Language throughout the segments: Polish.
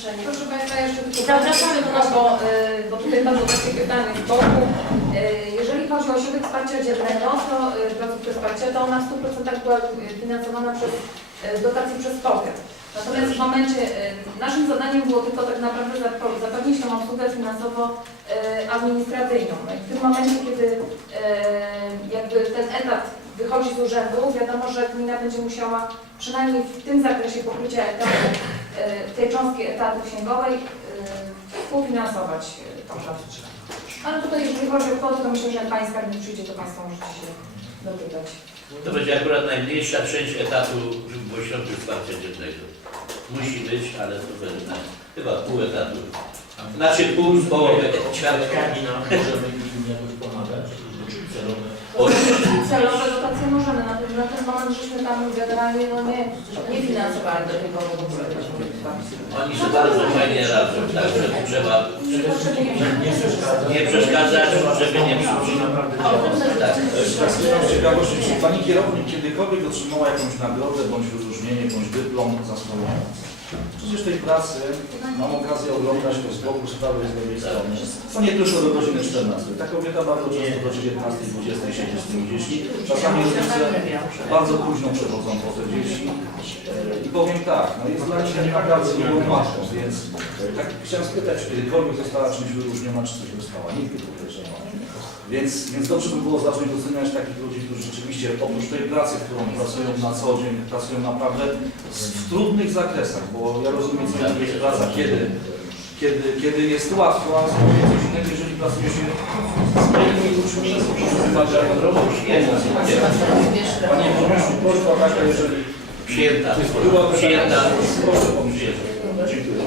zaproszenie. Proszę Państwa, jeszcze tylko Zapraszamy do nas. bo, y, bo tutaj padło takie pytanie z boku. Y, Jeżeli chodzi o ośrodek wsparcia dziennego, to y, placówkę wsparcia, to ona w 100% była y, finansowana przez y, dotację przez powiat. Natomiast w momencie, y, naszym zadaniem było tylko tak naprawdę zapewnić tą obsługę finansowo-administracyjną. No i w tym momencie, kiedy y, jakby ten etat wychodzi z urzędu, wiadomo, że gmina będzie musiała przynajmniej w tym zakresie pokrycia etatu, y, tej cząstki etatu księgowej y, współfinansować y, tą część. Ale tutaj jeżeli chodzi o kwotę, to myślę, że jak Pani skarbnik przyjdzie, to Państwo możecie się dopytać. To będzie akurat najmniejsza część etatu w ośrodku wsparcia dziennego. Musi być, ale to będzie na, chyba pół etatu. Znaczy pół z połowy ćwiartka. Środkami nam możemy im jakoś pomagać, celowe. Celowe dotacje możemy, na ten, na ten moment żeśmy tam generalnie no nie, nie finansowali do pory w ogóle. Oni się bardzo fajnie radzą, także trzeba Nie przeszkadza. nie przeszkadzać, żeby nie też Tak. Tak, z ciekawości, czy Pani kierownik kiedykolwiek otrzymała jakąś nagrodę, bądź wyróżnienie, bądź dyplom za swoją? Przecież tej pracy mam okazję oglądać to z boku, z prawej, z lewej strony. To nie tylko do godziny 14. Ta kobieta bardzo często do 19, 20 siedzi z tymi dziećmi. Czasami rodzice bardzo późno przechodzą po te dzieci. E, I powiem tak, no jest dla nich naprawdę miłą matką, więc e, tak chciałem spytać, czy kiedykolwiek została czymś wyróżniona, czy coś dostała? Nigdy. Więc, więc dobrze by było zacząć doceniać takich ludzi, którzy rzeczywiście oprócz tej pracy, którą pracują na co dzień, pracują naprawdę w trudnych zakresach, bo ja rozumiem, co to jest praca, kiedy, kiedy, kiedy jest łatwo, a zupełnie coś innego, jeżeli pracuje się z innymi ludźmi, którzy wymagają emocji. Panie Burmistrzu, prośba taka, jeżeli Przyjęta. byłaby Przyjęta. proszę pomyśleć. Dziękuję.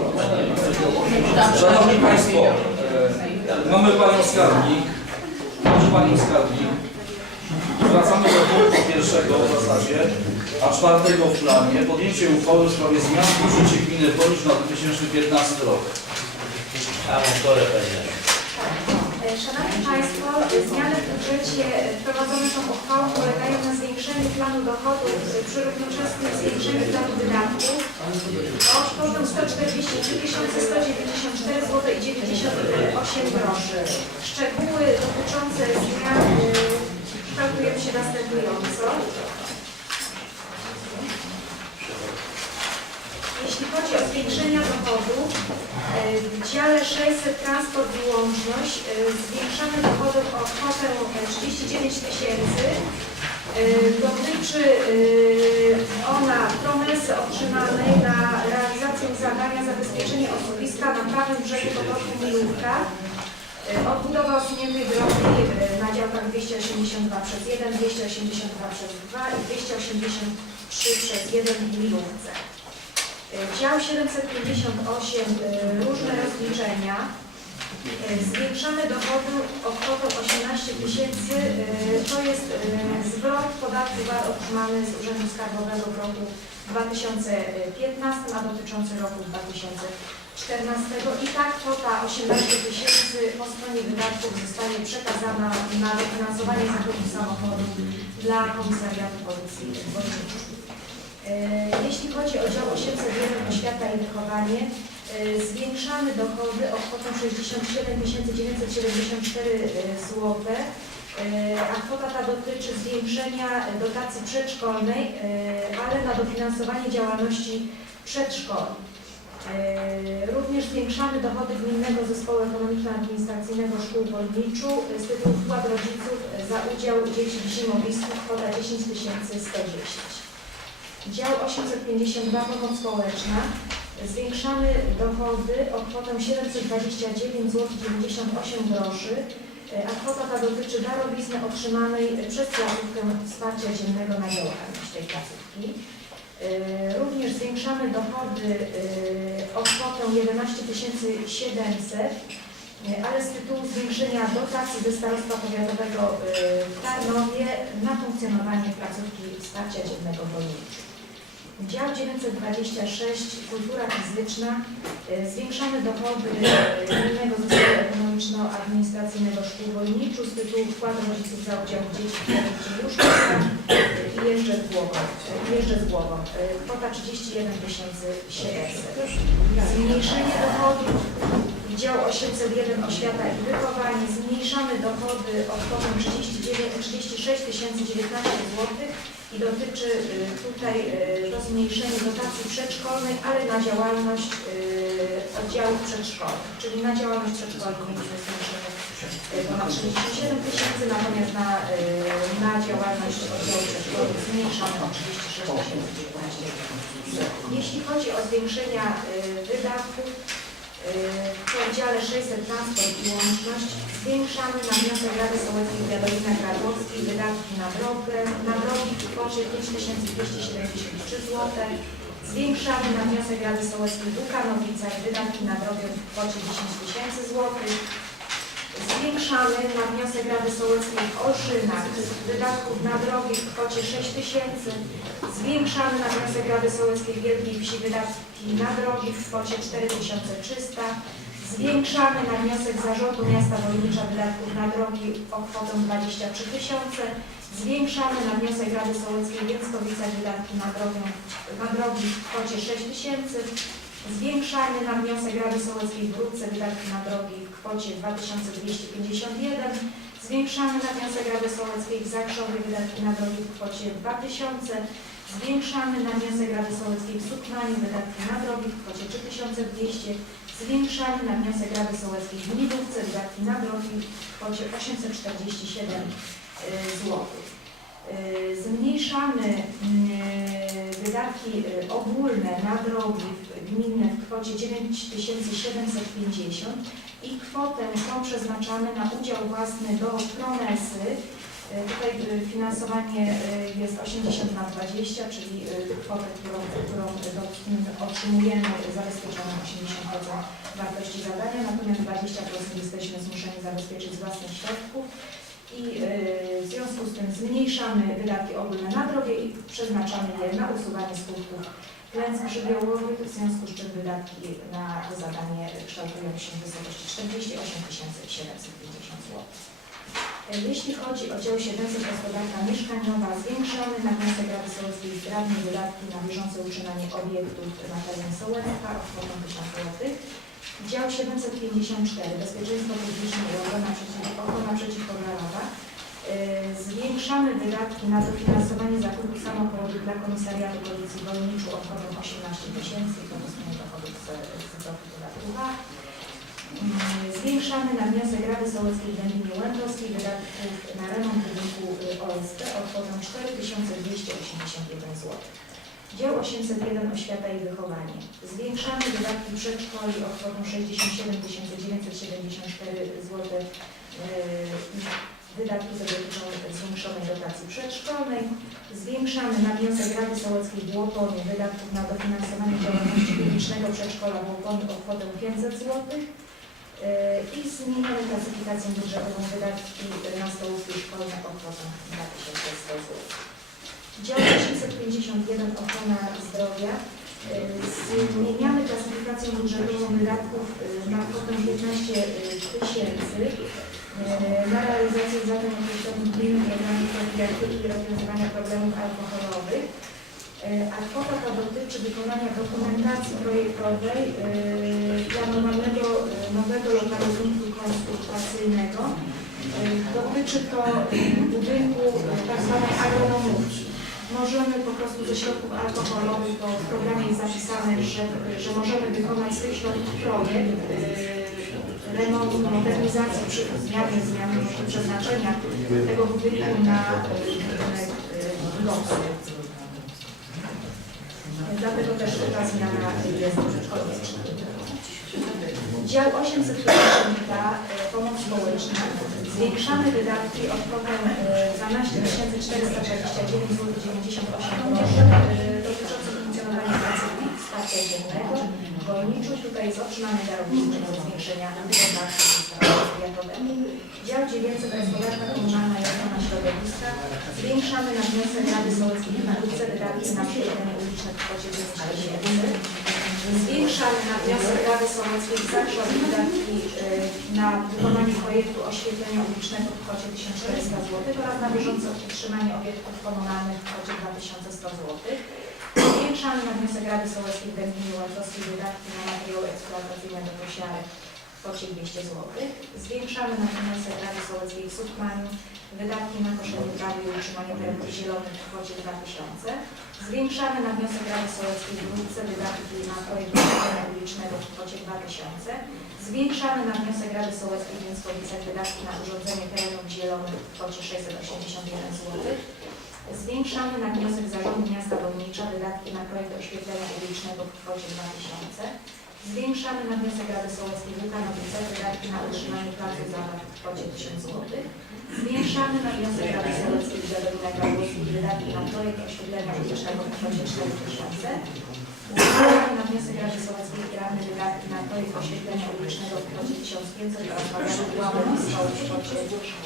Szanowni Państwo, e, mamy Panią Skarbnik, mamy Panią Skarbnik. Wracamy do punktu pierwszego w zasadzie, a czwartego w planie. Podjęcie uchwały w sprawie zmian w budżecie gminy Policz na 2015 rok. A motorę pewnie. Szanowni Państwo, zmiany w budżecie wprowadzone są uchwałą polegają na zwiększeniu planu dochodów przy równoczesnym zwiększeniu planu wydatków o kwotę 143 194 zł i 98 groszy. Szczegóły dotyczące zmian e, kształtują się następująco. Jeśli chodzi o zwiększenia dochodów, e, w dziale 600 transport i łączność e, zwiększamy dochody o kwotę e, 39 tysięcy. E, Dotyczy e, ona promesy otrzymanej na realizację zadania zabezpieczenie osobista na prawym brzegu potoku Milówka. Odbudowa osuniętej drogi na działkach 282 przez 1, 282 przez 2 i 283 przez 1 w Milówce. Dział 758, y, różne rozliczenia. Y, Zwiększamy dochody o kwotę 18 tysięcy. To jest zwrot podatku VAT otrzymany z Urzędu Skarbowego w roku 2015, a dotyczący roku 2014. I tak kwota 18 tysięcy po stronie wydatków zostanie przekazana na dofinansowanie zakupu samochodu dla Komisariatu Policji. E, Jeśli chodzi o dział 801 Oświata i Wychowanie, e, zwiększamy dochody o kwotę 67 974 zł, e, a kwota ta dotyczy zwiększenia dotacji przedszkolnej, e, ale na dofinansowanie działalności przedszkoli. E, Również zwiększamy dochody Gminnego Zespołu Ekonomiczno-Administracyjnego Szkół w Wolniczu e, z tytułu wkład rodziców e, za udział dzieci w zimowictwu kwota 10 110. Dział 852 Pomoc Społeczna. Zwiększamy dochody o kwotę 729 zł 98 groszy, a kwota ta dotyczy darowizny otrzymanej przez placówkę wsparcia dziennego na działalność tej placówki. Yy, Również zwiększamy dochody yy, o kwotę 11 700 yy, ale z tytułu zwiększenia dotacji ze Starostwa Powiatowego w Tarnowie na funkcjonowanie placówki wsparcia dziennego w Wolniczu. Dział 926 Kultura Fizyczna. Y, Zwiększamy dochody y, Gminnego Zespołu Ekonomiczno-Administracyjnego Szkół w Wolniczu z tytułu wkładu rodziców za udział dzieci w y, i jeżdżę z głową. y, Jeżdżę z głową. Y, Kwota 31 700. Zmniejszamy zwiększenie dochodów. Dział 801 Oświata i Wychowanie. Zmniejszamy dochody o kwotę 39 36 019 zł i dotyczy y, tutaj y, to zmniejszenie dotacji przedszkolnej, ale na działalność y, oddziałów przedszkolnych, czyli na działalność przedszkolną ponad 67 tysięcy, natomiast na, na działalność oddziałów przedszkolnych zmniejszamy o 36 019 Jeśli chodzi o zwiększenia wydatków, w oddziale 600 transport i łączność zwiększamy na wniosek Rady Sołeckiej w Jadowinach Radowskich wydatki na drogę, na drogi w kwocie 5273 zł. Zwiększamy na wniosek Rady Sołeckiej w Łukanowicach wydatki na drogę w kwocie 10 tysięcy złotych. Zwiększamy na wniosek Rady Sołeckiej w Olszynach wydatków na drogi w kwocie 6 tysięcy. Zwiększamy na wniosek Rady Sołeckiej Wielkiej Wsi wydatki na drogi w kwocie 4300. Zwiększamy na wniosek Zarządu Miasta Wojnicza wydatków na drogi o kwotę 23 tysiące. Zwiększamy na wniosek Rady Sołeckiej w Więckowicach wydatki na, drogę, na drogi w kwocie 6 tysięcy. Zwiększamy na wniosek Rady Sołeckiej w Brudce wydatki na drogi w kwocie 2251. Zwiększamy na wniosek Rady Sołeckiej w Zakrzowie wydatki na drogi w kwocie 2000. Zwiększamy na wniosek Rady Sołeckiej w Sukmaniu wydatki na drogi w kwocie 3200. Zwiększamy na wniosek Rady Sołeckiej w Midówce wydatki na drogi w kwocie 847 zł. Zmniejszamy y, wydatki y, ogólne na drogi gminne w kwocie 9750 i kwotę tą przeznaczamy na udział własny do Pronesy. Y, Tutaj finansowanie y, jest 80 na 20, czyli y, kwotę, którą, którą otrzymujemy zabezpieczoną 80% wartości zadania, natomiast 20% jesteśmy zmuszeni zabezpieczyć z własnych środków i w związku z tym zmniejszamy wydatki ogólne na drogę i przeznaczamy je na usuwanie skutków klęsk żywiołowych, w związku z czym wydatki na to zadanie kształtują się w wysokości 48 750 zł. Y, Jeśli chodzi o dział 700 gospodarka mieszkaniowa, zwiększamy na wniosek Rady Sołeckiej zgrabnie wydatki na bieżące utrzymanie obiektów na terenie Sołecka o kwotę 1000 zł. Dział 754 Bezpieczeństwo publiczne i ochrona, przeciw, ochrona przeciwpożarowa. Yy, Zwiększamy wydatki na dofinansowanie zakupu samochodu dla Komisariatu Policji w Wolniczu o kwotę 18 tysięcy i pozostanie dochodów z, z. Yy, Zwiększamy na wniosek Rady Sołeckiej w Dębinie Łętowskiej wydatków na remont budynku y, OSP o kwotę 4281 zł. Dział 801 Oświata i Wychowanie. Zwiększamy wydatki przedszkoli o kwotę 67 974 zł. Wydatki te dotyczą zwiększonej dotacji przedszkolnej. Zwiększamy na wniosek Rady Sołeckiej w Łoponie wydatków na dofinansowanie działalności publicznego przedszkola w o kwotę 500 zł. I zmieniamy klasyfikację budżetową wydatki na stołówki szkolne o kwotę 2100 zł. Dział 851 ochrona zdrowia. Y, Zmieniamy klasyfikację budżetową wydatków y, na kwotę 15 tysięcy na realizację zadań określonych w gminnym programie profilaktyki i rozwiązywania problemów alkoholowych. Y, A kwota ta dotyczy wykonania dokumentacji projektowej y, planowanego nowego lokalu punktu konsultacyjnego. Dotyczy to budynku y, tak agronomówki możemy po prostu ze środków alkoholowych, bo w programie jest zapisane, że, że możemy wykonać z tych środków projekt remontu, modernizacji, przy zmiany, zmiany przeznaczenia tego budynku na budynek. Dlatego też ta zmiana jest konieczna. Dział 852 y, Pomoc Społeczna. Zwiększamy wydatki o kwotę y, 12 429 zł wsparcia dziennego w Wolniczu. Tutaj jest otrzymany darowizny do zwiększenia powiatowego. Dział 900 Gospodarka Komunalna i Ochrona Środowiska. Zwiększamy na wniosek Rady Sołeckiej w Nadówce wydatki na przeglądy uliczne w kwocie 200 tysięcy. Zwiększamy na wniosek Rady Sołeckiej Zakrzowie wydatki y, na wykonanie projektu oświetlenia ulicznego w kwocie 1400 zł oraz na bieżące utrzymanie obiektów komunalnych w kwocie 2100 zł. Zwiększamy na wniosek Rady Sołeckiej Dębinie Łętowskiej wydatki na materiały eksploatacyjne Koślarek w kwocie 200 zł. Zwiększamy na wniosek Rady Sołeckiej w wydatki na koszenie trawy i utrzymanie terenów zielonych w kwocie 2000. Zwiększamy na wniosek Rady Sołeckiej w wydatki na projekt oświetlenia ulicznego w kwocie 2000. Zwiększamy na wniosek Rady Sołeckiej w wydatki na urządzenie terenów zielonych w kwocie 681 zł. Zwiększamy na wniosek Zarządu Miasta Wolnicza wydatki na projekt oświetlenia ulicznego w kwocie 2000. Zwiększamy na wniosek Rady Sołeckiej w Łukanowice wydatki na utrzymanie placu zabaw w kwocie 1000 zł. Zwiększamy na wniosek Rady Sołeckiej w Żelewina Gałowskich wydatki na projekt oświetlenia ulicznego w kwocie 4000. Zwiększamy na wniosek Rady Sołeckiej wydatki na projekt oświetlenia ulicznego w kwocie 1500 oraz w kwocie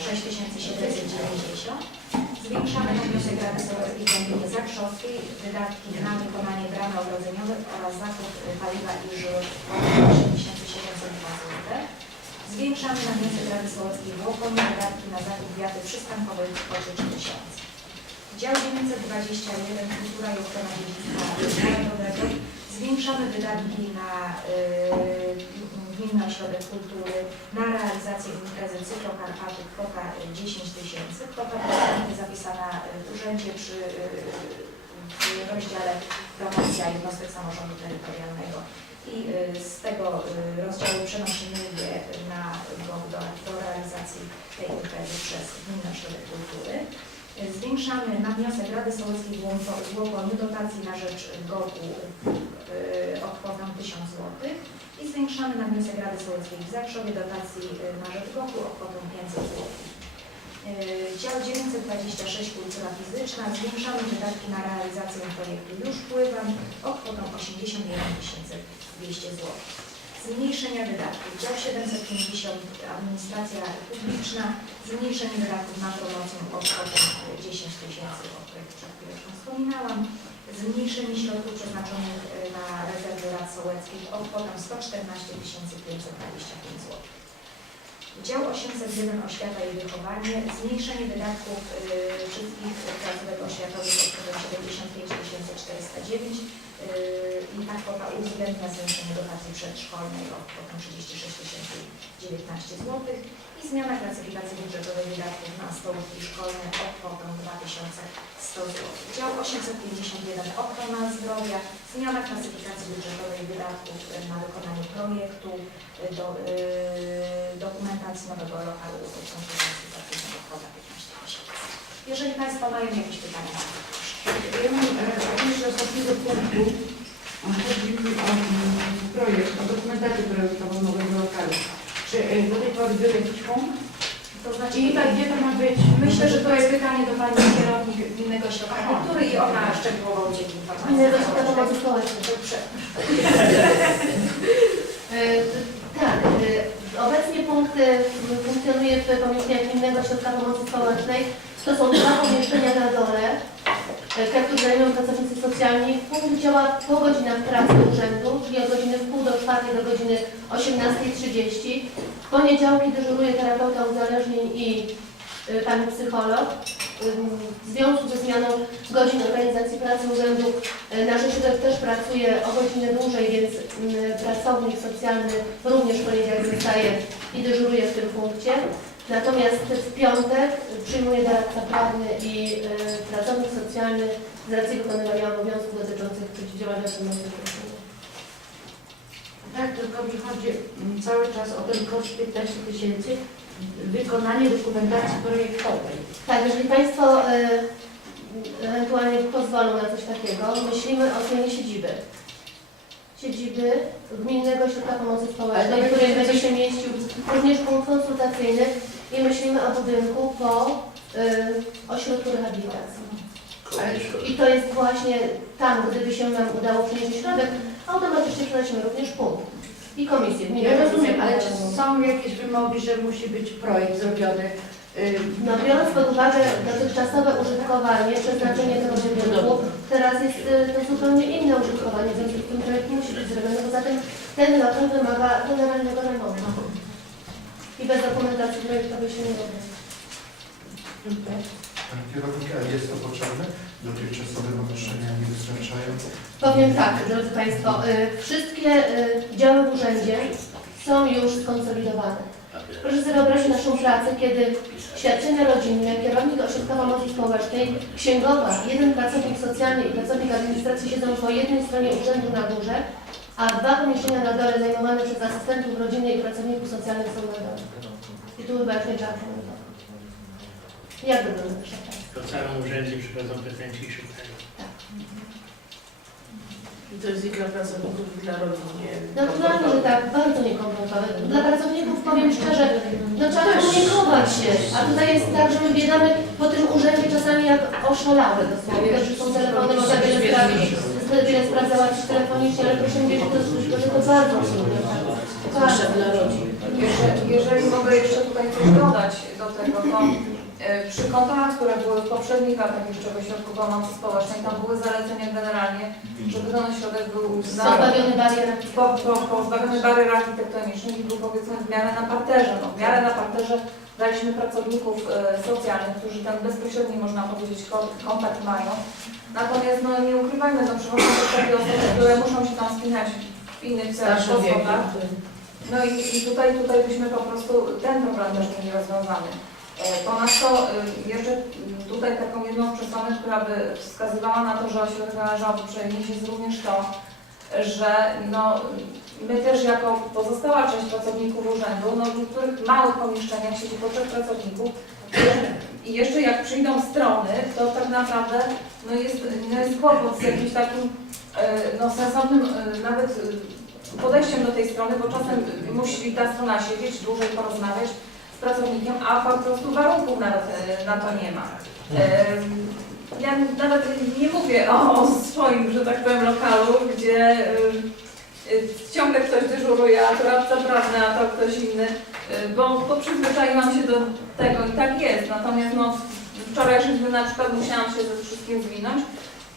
6790. Zwiększamy na wniosek Rady Gminy Zakrzowskiej wydatki na wykonanie bramy ogrodzeniowej oraz zakup paliwa i kwocie 8702 zł. Zwiększamy na wniosek Rady Sołeckiej w Łokonie wydatki na zakup wiaty przystankowej w kwocie 3000. Dział 921 Kultura i ochrona dziedzictwa narodowego. Zwiększamy wydatki na yy, Gminny Ośrodek Kultury, na realizację imprezy Cyklo Karpaty, kwota y, 10 tysięcy. Kwota jest zapisana y, w urzędzie przy y, w rozdziale promocja jednostek samorządu terytorialnego. I z tego rozdziału przenosimy je na do, do realizacji tej imprezy przez Gminny Ośrodek Kultury. Zwiększamy na wniosek Rady Sołeckiej Łoponiu dotacji na rzecz GOG-u y, o kwotę 1000 zł i zwiększamy na wniosek Rady Sołeckiej w Zakrzowie dotacji y, na rzecz GOG-u o kwotę 500 zł. Dział 926 Kultura Fizyczna. Zwiększamy wydatki na realizację projektu Już Pływam o kwotę 81 200 zł. Zmniejszenia wydatków. Dział 750 Administracja Publiczna. Zmniejszenie wydatków na promocję o kwotę 10 tysięcy, o której przed chwileczką wspominałam. Zmniejszenie środków przeznaczonych y, na rezerwy rad sołeckich o kwotę 114 525 zł. Dział 801 Oświata i Wychowanie. Zmniejszenie wydatków y, wszystkich placówek oświatowych o kwotę 75 409 y, i ta kwota uwzględnia zwiększenie dotacji przedszkolnej o kwotę 36 019 zł i zmiana klasyfikacji budżetowej wydatków na stołówki szkolne o kwotę 2100 zł. Dział 851 Ochrona Zdrowia. Zmiana klasyfikacji budżetowej wydatków y, na wykonanie projektu y, do, y, dokumentacji nowego lokalu konsultacyjnego kwota 15 tysięcy. Jeżeli Państwo mają jakieś pytania, bardzo proszę. E, jeszcze ostatniego punktu. Chodzi mi o mm, projekt, o dokumentację projektową nowego lokalu. Czy e, do tej pory był jakiś punkt? To znaczy, I tak, gdzie to ma być? myślę, że to jest pytanie do Pani kierownik Gminnego Ośrodka Kultury i ona szczegółowo udzieli informacji. Innego Ośrodka Pomocy Społecznej. Dobrze. E, Tak, e, obecnie punkt e, funkcjonuje w Komisji Gminnego Ośrodka Pomocy Społecznej. To są dwa pomieszczenia na dole, e, które zajmują pracownicy socjalni. Punkt działa po godzinach pracy urzędu, czyli od godziny w pół do czwartej do godziny 18.30. W poniedziałki dyżuruje terapeuta uzależnień i e, pani psycholog. W związku ze zmianą godzin organizacji pracy urzędu e, nasz ośrodek też pracuje o godzinę dłużej, więc pracownik socjalny również w poniedziałek zostaje i dyżuruje w tym punkcie. Natomiast w piątek przyjmuje doradca prawny i e, pracownik socjalny z racji wykonywania obowiązków dotyczących przeciwdziałania przemocy w Tak, tylko mi chodzi cały czas o ten koszt 15 tysięcy, wykonanie dokumentacji projektowej. Tak, jeżeli Państwo e, ewentualnie pozwolą na coś takiego, myślimy o zmianie siedziby. Siedziby Gminnego Ośrodka Pomocy Ale Społecznej, w której będzie będzie się mieścił również punkt konsultacyjny i myślimy o budynku po e, ośrodku rehabilitacji. I to jest właśnie tam, gdyby się nam udało przynieść środek, automatycznie przenosimy również punkt i komisję. Gminną Ja rozumiem, ale czy są jakieś wymogi, że musi być projekt zrobiony? y, No biorąc pod uwagę dotychczasowe użytkowanie, przeznaczenie tego budynku, teraz jest y, to zupełnie inne użytkowanie, w związku z tym projekt musi być zrobiony. Poza tym ten lokal wymaga generalnego remontu. I bez dokumentacji projektowej się nie robi. Pani kierownik, a jest to potrzebne? Dotychczasowe pomieszczenia nie wystarczają? Powiem tak, drodzy Państwo, y, wszystkie y, działy w urzędzie są już skonsolidowane. Proszę sobie wyobrazić naszą pracę, kiedy świadczenia rodzinne, kierownik ośrodka pomocy społecznej, księgowa, jeden pracownik socjalny i pracownik administracji siedzą po jednej stronie urzędu na górze, a dwa pomieszczenia na dole zajmowane przez asystentów rodzinnych i pracowników socjalnych są na dole. I tu chyba już nie trzeba komentować. Jak wygląda nasza praca? Po całym urzędzie przychodzą pretensje i szukają. I to jest i dla pracowników, i dla rodzin, nie? Naturalnie, że tak, bardzo niekomfortowe. Dla pracowników powiem szczerze, no trzeba komunikować się, a tutaj jest tak, że my biegamy po tym urzędzie czasami jak oszalałe dosłownie, to są telefony, można wiele spraw, wiele spraw załatwić telefonicznie, ale proszę mi wierzyć, to, to, że to bardzo trudne. Zwłaszcza dla rodzin. Jeżeli, jeżeli mogę jeszcze tutaj coś dodać do tego, to e, przy kontaktach, które były w poprzednich latach jeszcze w ośrodku pomocy społecznej, tam były zalecenia generalnie, żeby ten ośrodek był Pozbawiony barier. po, po, pozbawiony barier architektonicznych i był powiedzmy w miarę na parterze. No, w miarę na parterze daliśmy pracowników e, socjalnych, którzy ten bezpośredni, można powiedzieć, ko- kontakt mają. Natomiast no, nie ukrywajmy, no, przychodzą też takie osoby, które muszą się tam spinać w innych sposobach. No i, i tutaj, tutaj byśmy po prostu ten problem też mieli rozwiązany. E, Ponadto y, jeszcze tutaj taką jedną przesłanę, która by wskazywała na to, że ośrodek należałoby przejąć jest również to, że no, my też jako pozostała część pracowników urzędu, no, w niektórych małych pomieszczeniach siedzi po trzech pracowników i jeszcze jak przyjdą strony, to tak naprawdę no, jest, no, jest kłopot z jakimś takim e, no, sensownym e, nawet e, podejściem do tej strony, bo czasem musi ta strona siedzieć, dłużej porozmawiać z pracownikiem, a po prostu warunków nawet e, na to nie ma. Em, Ja nawet nie mówię o, o swoim, że tak powiem, lokalu, gdzie ciągle ktoś dyżuruje, a to radca prawny, a to ktoś inny, y, bo, bo przyzwyczaiłam się do tego i tak jest. Natomiast no, wczoraj Wczoraj na przykład musiałam się ze wszystkim zwinąć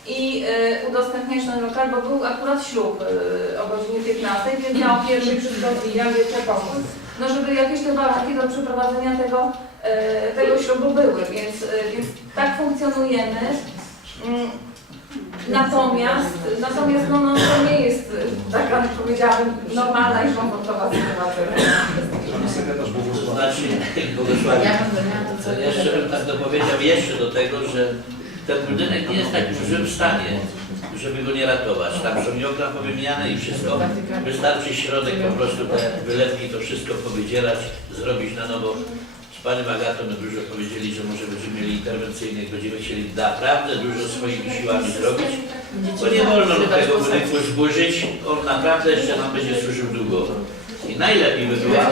i y, udostępniać ten lokal, bo był akurat ślub y, o godzinie 15, więc ja o pierwszej odbijam, wiecie, pokój. No żeby jakieś te warunki do przeprowadzenia tego, y, tego ślubu były, więc, y, więc tak funkcjonujemy. Mm, Natomiast, natomiast no, no, to nie jest taka, powiedziałabym, normalna i komfortowa sytuacja. Bogusław. Znaczy, Ja miała to co to jeszcze bym tak dopowiedział jeszcze do tego, że ten budynek nie jest tak w złym stanie, żeby go nie ratować. Tam są i okna powymieniane i wszystko. Wystarczy środek po prostu te wylewki, to wszystko powydzierać, zrobić na nowo. Z Panem Agatą my dużo powiedzieli, że może będziemy mieli interwencyjnych, będziemy chcieli naprawdę dużo swoimi siłami zrobić, bo nie wolno tego budynku zburzyć. On naprawdę jeszcze nam będzie służył długo. I najlepiej by była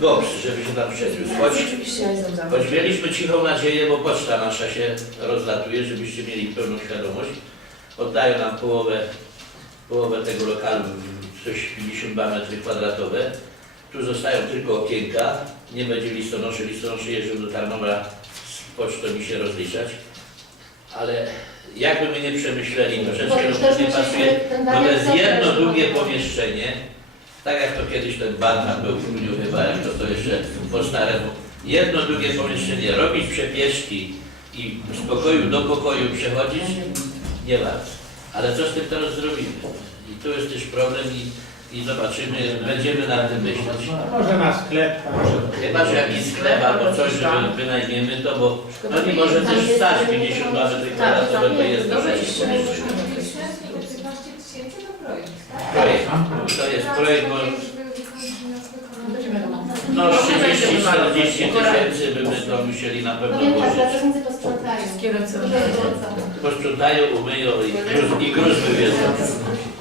GOPS, żeby się tam przeniósł. Choć. Choć mieliśmy cichą nadzieję, bo poczta nasza się rozlatuje, żebyście mieli pełną świadomość. Oddają nam połowę, połowę tego lokalu, coś 52 metry kwadratowe. Tu zostają tylko okienka, nie będzie listonoszy. Listonosze jeżdżą do Tarnowa z pocztą i się rozliczać. Ale jakby my nie przemyśleli, troszeczkę Bo już też nie myślimy, pasuje, bo to jest jedno długie pomieszczenie, tak jak to kiedyś ten tam był w Gruniu chyba, jak to, to jeszcze po staremu. Jedno długie pomieszczenie, robić przepieszki i z pokoju do pokoju przechodzić, nie warto. Ale co z tym teraz zrobimy? I tu jest też problem i, i zobaczymy, będziemy nad tym myśleć. Może na sklep, może Chyba, że jakiś sklep albo coś, żeby wynajmiemy to, bo no nie może też stać 52 metry kwadratowe, to jest duże pomieszczenie. Projekt, to jest projekt, bo no 30-40 tysięcy by my to musieli na pewno Powiem tak, włożyć. pracownicy posprzątają. Gorąco. Posprzątają, umyją i gruz, i gruz wywiedzą.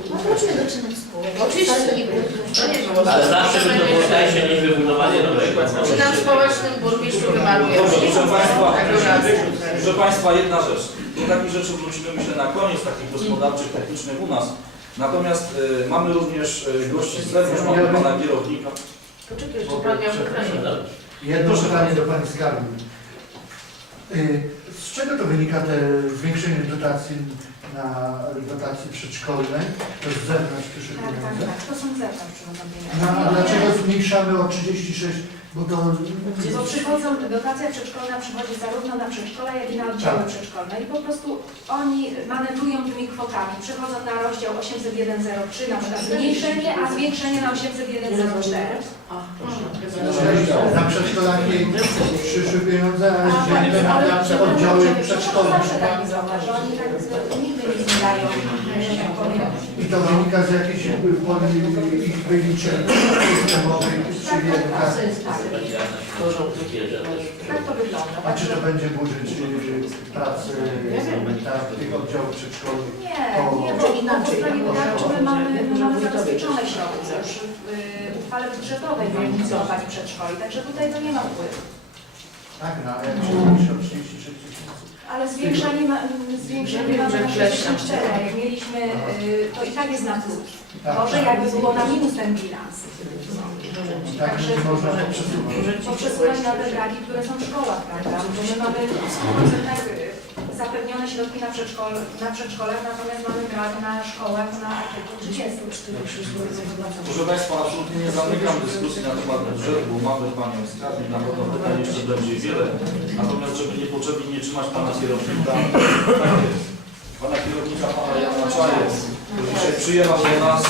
No wróćmy do czynów wspólnych. Oczywiście. Ale to nie było. To nie było. Ale zawsze by to było tańsze niż wybudowanie nowego. Przy nam społecznym burmistrzu wymaluje. Dobrze, proszę Państwa, proszę Państwa, jedna rzecz. Do takich rzeczy wrócimy myślę na koniec, takich gospodarczych, technicznych u nas. Natomiast y, mamy również y, gości z zewnątrz, mamy Pana kierownika. Poczekaj, jeszcze pan miał pytanie. Jedno pytanie do Pani Skarbnik. Y, Z czego to wynika te zwiększenie dotacji na dotacji przedszkolnej? To jest z zewnątrz przyszłe Tak, tak, pieniądze? tak. To są zewnątrz przychodzą No, a pieniądze. dlaczego zmniejszamy o 36 Bo to... Bo przychodzą, dotacja przedszkolna przychodzi zarówno na przedszkola, jak i na oddziały Tak. przedszkolne i po prostu oni manewrują tymi kwotami. Przychodzą na rozdział 80103 na przykład zmniejszenie, a zwiększenie na 80104. Na przedszkolaki przyszły pieniądze, a tak, na ale na oddziały to przedszkolne. zawsze tak oni tak z- nigdy nie że tak. I to wynika z jakichś y, poli- ich wyliczeń systemowych, czy Tak, tak, wieża też. Tak to wygląda. A czy to będzie budżet y, pracy tak, tych oddziałów przedszkolnych? Nie, nie, bo inaczej. Stronie wydatczej my mamy, my mamy zabezpieczone środki już w y, uchwale budżetowej na funkcjonowanie przedszkoli, także tutaj to nie ma wpływu. Tak, no ale jak się o 33 tysięcy. Ale zwiększenie, ma, zwiększenie mamy na 64, a jak mieliśmy, y, to i tak jest na plus. Tak, Gorzej tak. jakby było na minus ten bilans. Tak, Także można to to na te braki, które są w szkołach, prawda? Bo my mamy w 100% zapewnione środki na, przedszkol, na przedszkolach, natomiast mamy brak na szkołach na artykuł 30. Proszę Państwa, absolutnie nie zamykam dyskusji na temat budżetu, bo mamy Panią Skarbnik, na pewno pytań jeszcze będzie wiele. Natomiast, żeby niepotrzebnie nie trzymać Pana kierownika, tak. Pana kierownika, Pana Jana Czaje, który dzisiaj przyjechał do nas